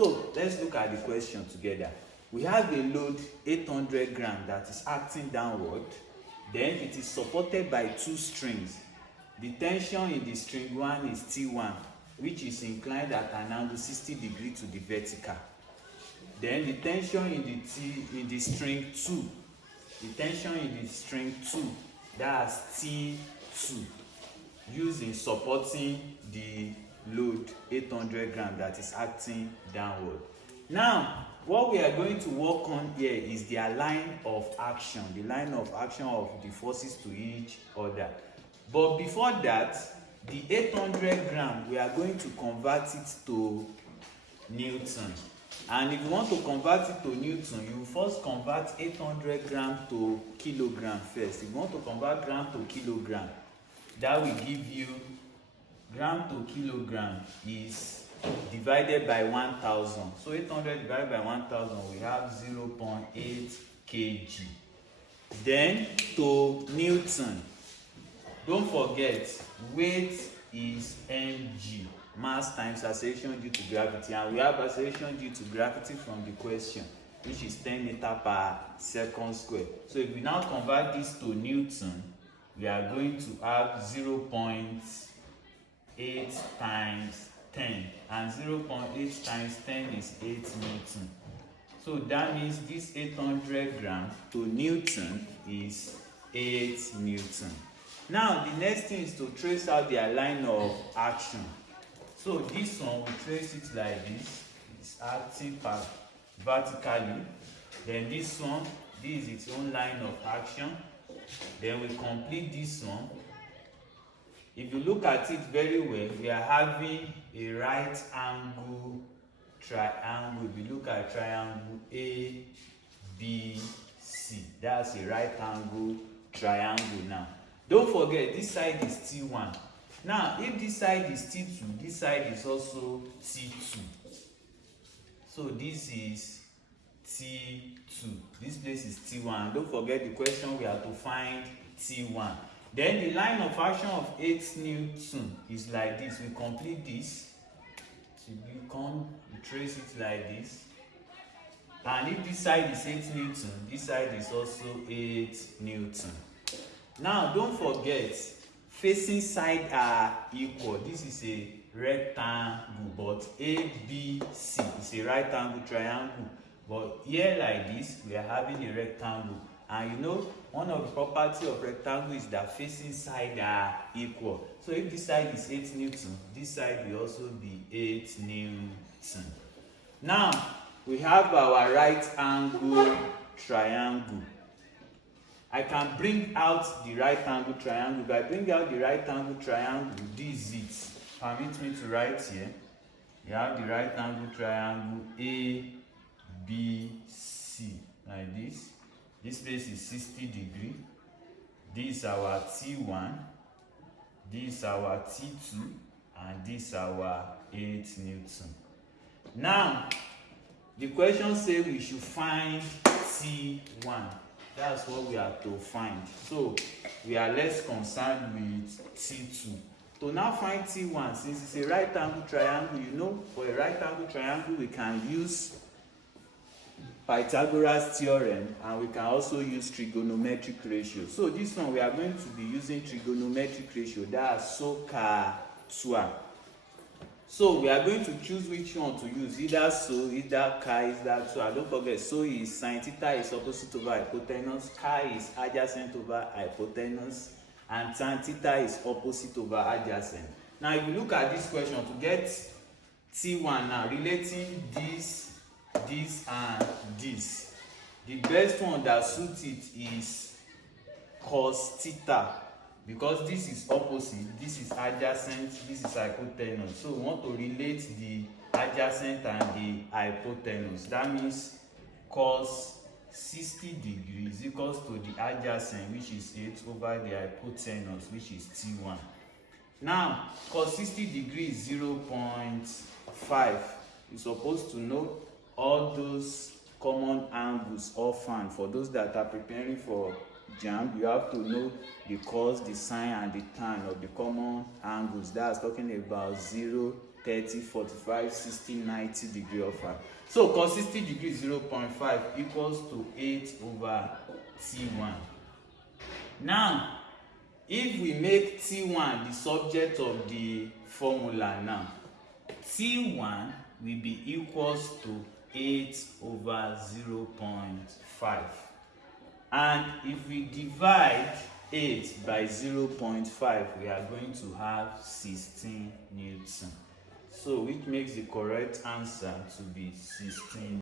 So let's look at the question together. We have a load 800 grams that is acting downward. Then it is supported by two strings. The tension in the string 1 is T1, which is inclined at an angle 60 degrees to the vertical. Then the tension in the string 2, that's T2, used in supporting the load 800 grams that is acting downward. Now, what we are going to work on here is their line of action, of the forces to each other. But before that, the 800 grams, we are going to convert it to Newton. And if you want to convert it to Newton, you first convert 800 grams to kilogram first. If you want to convert gram to kilogram, that will give you gram to kilogram is divided by 1000. So 800 divided by 1000, we have 0.8 kg. Then to Newton, don't forget, weight is mg, mass times acceleration due to gravity, and we have acceleration due to gravity from the question, which is 10 meters per second square. So if we now convert this to Newton, we are going to have 0.8 times 10, and 0.8 times 10 is 8 Newton. So that means this 800 grams to Newton is 8 Newton. Now the next thing is to trace out their line of action. So this one, we trace it like this. It's acting vertically. Then this one, this is its own line of action. Then we complete this one. If you look at it very well, we are having a right angle triangle. If you look at triangle A, B, C, that's a right angle triangle. Now, don't forget, this side is T1. Now, if this side is T2, this side is also T2. So this is T2. This place is T1. Don't forget the question, we have to find T1. Then the line of action of 8 Newton is like this. We complete this. So we trace it like this. And if this side is 8 Newton, this side is also 8 Newton. Now, don't forget, facing side are equal. This is a rectangle, but ABC is a right angle triangle. But here like this, we are having a rectangle. And you know, one of the properties of rectangle is that facing side are equal. So if this side is 8 Newton, this side will also be 8 Newton. Now, we have our right angle triangle. I can bring out the right angle triangle. If I bring out the right angle triangle, this is it. Permit me to write here. You have the right angle triangle A, B, C, like this. This place is 60 degrees. This is our T1. This is our T2. And this is our 8 Newton. Now, the question says we should find T1. That's what we have to find. So we are less concerned with T2. To now find T1, since it's a right angle triangle, you know, for a right angle triangle, we can use Pythagoras theorem, and we can also use trigonometric ratio. So this one, we are going to be using trigonometric ratio. That's SOHCAHTOA. So we are going to choose which one to use, either SO, either chi, either TOA. Don't forget, SO is sine theta is opposite over hypotenuse, chi is adjacent over hypotenuse, and tan theta is opposite over adjacent. Now, if you look at this question, to get T1 now, relating this, and this, the best one that suits it is cos theta. Because this is opposite, this is adjacent, this is hypotenuse. So we want to relate the adjacent and the hypotenuse. That means cos 60 degrees equals to the adjacent, which is 8, over the hypotenuse, which is T1. Now, cos 60 degrees is 0.5. You're supposed to know all those common angles often. For those that are preparing for JAMB, you have to know the cos, the sine, and the tan of the common angles. That's talking about 0, 30, 45, 60, 90 degree of arc. So cos 60 degree 0.5 equals to 8 over T1. Now, if we make T1 the subject of the formula now, T1 will be equals to 8 over 0.5. And if we divide 8 by 0.5, we are going to have 16 Newton. So which makes the correct answer to be 16